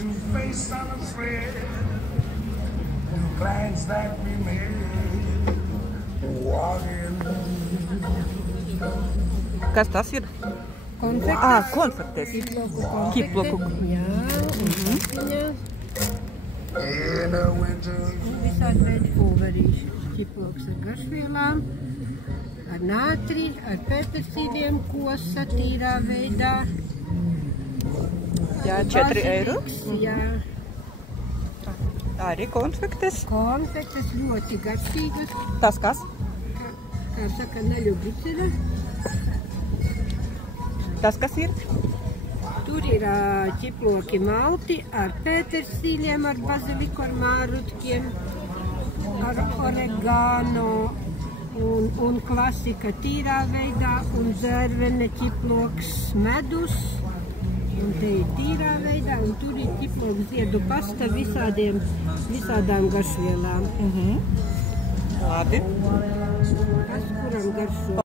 To face unafraid the plans that we made. Walking. Kas tas ir? Konfektes. Konfektes. Ķiploku konfekte. Jā, un papiņā. In the winter. Visādi veidi pulverīši. Ķiploks ar garšvielām, ar nātri, ar petersīļiem, kosa, tīrā veidā. Jā, 4 eiro. Jā. Arī konfektes. Konfektes ļoti garšīgas. Tas kas? Kā saka, neļu bricina. Tas kas ir? Tur ir ķiploki malti ar petersīļiem, ar baziliku, ar mārutkiem, ar oregano un klasika tīrā veidā un zērvene ķiploks medus. Un te ir tīrā veidā, un tur ir ķiploks ziedu pasta visādām garšvielām. Labi. Kas kuram garšo?